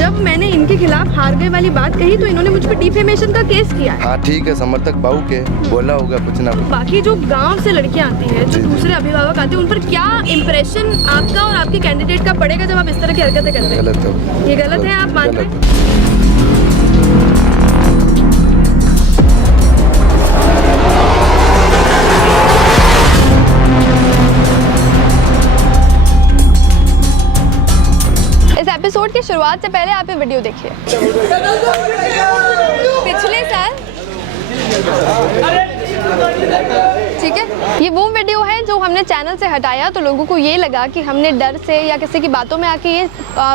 जब मैंने इनके खिलाफ हार गए वाली बात कही तो इन्होंने मुझ पर डिफेमेशन का केस किया है। हाँ ठीक है, समर्थक बाहू के बोला होगा कुछ ना कुछ। बाकी जो गांव से लड़कियां आती हैं, जो दूसरे अभिभावक आते हैं, उन पर क्या इंप्रेशन आपका और आपके कैंडिडेट का पड़ेगा जब आप इस तरह की हरकतें करते हैं? गलत है। ये गलत है, आप मान रहे हैं? इस एपिसोड की शुरुआत से पहले आप ये वीडियो देखिए। पिछले साल, ठीक है, ये वो वीडियो है जो हमने चैनल से हटाया तो लोगों को ये लगा कि हमने डर से या किसी की बातों में आके ये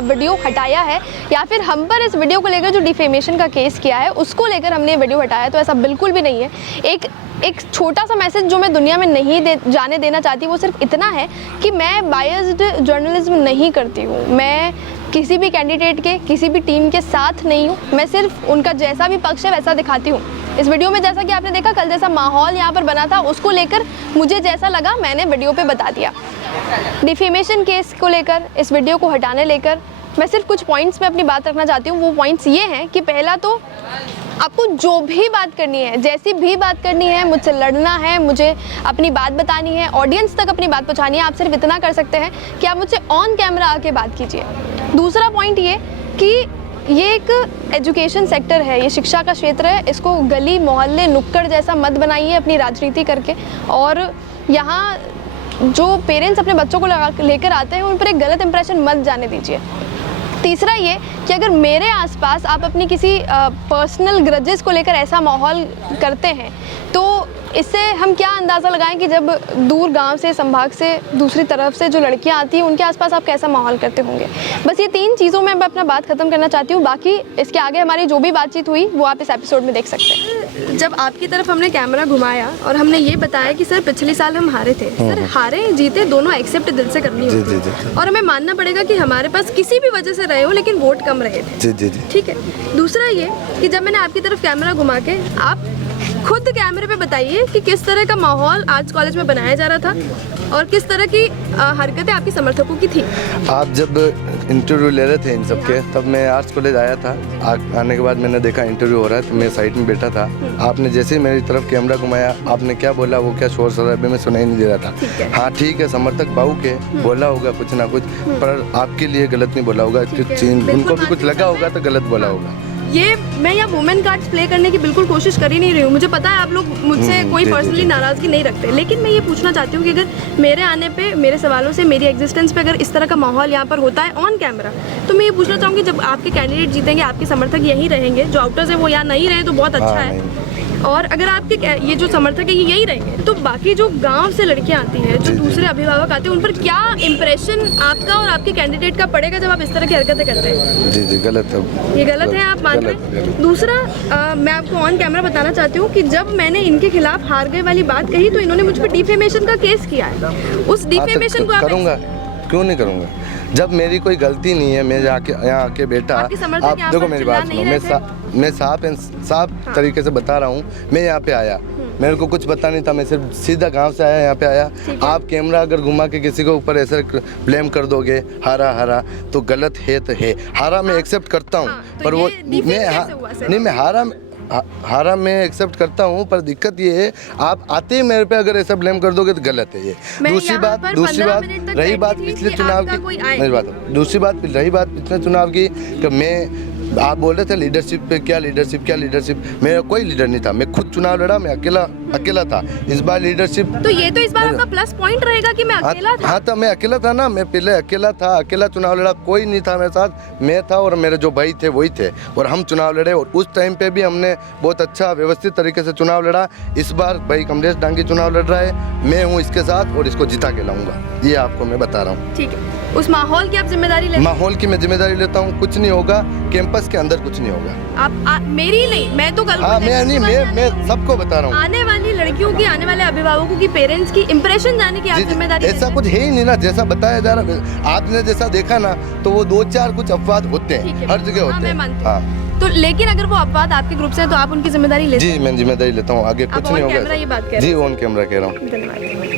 वीडियो हटाया है, या फिर हम पर इस वीडियो को लेकर जो डिफेमेशन का केस किया है उसको लेकर हमने ये वीडियो हटाया। तो ऐसा बिल्कुल भी नहीं है। एक छोटा सा मैसेज जो मैं दुनिया में नहीं जाने देना चाहती वो सिर्फ इतना है कि मैं बायस्ड जर्नलिज्म नहीं करती हूँ। मैं किसी भी कैंडिडेट के, किसी भी टीम के साथ नहीं हूँ। मैं सिर्फ उनका जैसा भी पक्ष है वैसा दिखाती हूँ। इस वीडियो में जैसा कि आपने देखा, कल जैसा माहौल यहाँ पर बना था उसको लेकर मुझे जैसा लगा मैंने वीडियो पे बता दिया। डिफेमेशन केस को लेकर, इस वीडियो को हटाने लेकर मैं सिर्फ कुछ पॉइंट्स में अपनी बात रखना चाहती हूँ। वो पॉइंट्स ये हैं कि पहला तो आपको जो भी बात करनी है, जैसी भी बात करनी है, मुझसे लड़ना है, मुझे अपनी बात बतानी है, ऑडियंस तक अपनी बात पहुँचानी है, आप सिर्फ इतना कर सकते हैं कि आप मुझसे ऑन कैमरा आके बात कीजिए। दूसरा पॉइंट ये कि ये एक एजुकेशन सेक्टर है, ये शिक्षा का क्षेत्र है, इसको गली मोहल्ले नुक्कड़ जैसा मत बनाइए अपनी राजनीति करके। और यहाँ जो पेरेंट्स अपने बच्चों को लेकर आते हैं उन पर एक गलत इंप्रेशन मत जाने दीजिए। तीसरा ये कि अगर मेरे आसपास आप अपनी किसी पर्सनल ग्रजेस को लेकर ऐसा माहौल करते हैं तो इससे हम क्या अंदाज़ा लगाएं कि जब दूर गांव से, संभाग से, दूसरी तरफ से जो लड़कियां आती हैं उनके आसपास आप कैसा माहौल करते होंगे। बस ये 3 चीज़ों में मैं अपना बात ख़त्म करना चाहती हूँ। बाकी इसके आगे हमारी जो भी बातचीत हुई वो आप इस एपिसोड में देख सकते हैं। जब आपकी तरफ हमने कैमरा घुमाया और हमने ये बताया कि सर पिछले साल हम हारे थे, सर हारे जीते दोनों एक्सेप्ट दिल से करनी होती है और हमें मानना पड़ेगा कि हमारे पास किसी भी वजह से रहे हो लेकिन वोट कम रहे थे। ठीक है। दूसरा ये कि जब मैंने आपकी तरफ कैमरा घुमा के, आप खुद कैमरे पे बताइए कि किस तरह का माहौल आज कॉलेज में बनाया जा रहा था और किस तरह की हरकतें आपके समर्थकों की थी। आप जब इंटरव्यू ले रहे थे इन सब के, तब मैं आर्ट्स कॉलेज आया था। आने के बाद मैंने देखा इंटरव्यू हो रहा है तो मैं साइड में बैठा था। आपने जैसे ही मेरी तरफ कैमरा घुमाया, आपने क्या बोला, वो क्या शोर शराबे में सुनाई नहीं दे रहा था। हाँ ठीक है, समर्थक बाहू के बोला होगा कुछ ना कुछ, पर आपके लिए गलत नहीं बोला होगा। उनको भी कुछ लगा होगा तो गलत बोला होगा। ये मैं यहाँ वुमेन कार्ड्स प्ले करने की बिल्कुल कोशिश कर ही नहीं रही हूँ। मुझे पता है आप लोग मुझसे कोई पर्सनली नाराज़गी नहीं रखते, लेकिन मैं ये पूछना चाहती हूँ कि अगर मेरे आने पे, मेरे सवालों से, मेरी एग्जिस्टेंस पे अगर इस तरह का माहौल यहाँ पर होता है ऑन कैमरा, तो मैं ये पूछना चाहूँगी जब आपके कैंडिडेट जीतेंगे, आपके समर्थक यहीं रहेंगे, जो आउटर्स है वो यहाँ नहीं रहे तो बहुत अच्छा है, और अगर आपके ये जो समर्थक है ये यही रहेंगे, तो बाकी जो गांव से लड़कियां आती हैं, जो दूसरे अभिभावक आते हैं, उन पर क्या इंप्रेशन आपका और आपके कैंडिडेट का पड़ेगा जब आप इस तरह की हरकतें करते हैं? जी गलत है। ये गलत है, आप मान रहे हैं? दूसरा, मैं आपको ऑन कैमरा बताना चाहती हूँ कि जब मैंने इनके खिलाफ हार गए वाली बात कही तो इन्होंने मुझ पर डिफेमेशन का केस किया है। उस डिफेमेशन को आप करूँगा, क्यों नहीं करूँगा? जब मेरी कोई गलती नहीं है, मैं यहाँ आके बैठा, आप देखो मेरी बात सुनो, मैं साफ तरीके से बता रहा हूँ। मैं यहाँ पे आया, मेरे को कुछ पता नहीं था, मैं सिर्फ सीधा गांव से आया, यहाँ पे आया। आप कैमरा अगर घुमा के किसी के ऊपर ऐसे ब्लेम कर दोगे, हारा तो गलत है तो है। हारा मैं एक्सेप्ट करता हूँ, पर वो मैं हारा मैं एक्सेप्ट करता हूँ, पर दिक्कत ये है आप आते ही मेरे पे अगर ऐसा ब्लेम कर दोगे तो गलत है ये। दूसरी बात रही बात पिछले चुनाव की, मेरी बात दूसरी बात रही बात पिछले चुनाव की कि मैं, आप बोल रहे थे लीडरशिप पे, क्या लीडरशिप, मेरा कोई लीडर नहीं था, मैं खुद चुनाव लड़ा, मैं अकेला था। इस बार लीडरशिप तो ये तो इस बार आपका प्लस पॉइंट रहेगा कि मैं अकेला था। हाँ तो मैं अकेला था ना, मैं पहले अकेला था, अकेला चुनाव लड़ा, कोई नहीं था मेरे साथ, मैं था और मेरे जो भाई थे वही थे, और हम चुनाव लड़े, और उस टाइम पे भी हमने बहुत अच्छा व्यवस्थित तरीके से चुनाव लड़ा। इस बार भाई कमलेश डांगी चुनाव लड़ रहा है, मैं हूँ इसके साथ और इसको जिता के लाऊंगा, ये आपको मैं बता रहा हूँ। ठीक है, उस माहौल की आप जिम्मेदारी लेते हैं? माहौल की मैं जिम्मेदारी लेता हूँ, कुछ नहीं होगा, कैंपस के अंदर कुछ नहीं होगा। आप मेरी नहीं, मैं तो कल मैं सबको बता रहा हूँ, आने वाली लड़कियों की, आने वाले अभिभावकों की, पेरेंट्स की इंप्रेशन जाने की आप जिम्मेदारी। ऐसा कुछ है ही नहीं ना, जैसा बताया जा रहा, आपने जैसा देखा ना, तो वो 2-4 कुछ अपवाद होते हैं, हर जगह होते हैं। तो लेकिन अगर वो अपवाद आपके ग्रुप से है तो आप उनकी जिम्मेदारी लेते हैं? जी मैं जिम्मेदारी लेता हूँ, आगे कुछ नहीं होगा। ये बात कह रहे हैं? जी ऑन कैमरा कह रहा हूँ। धन्यवाद।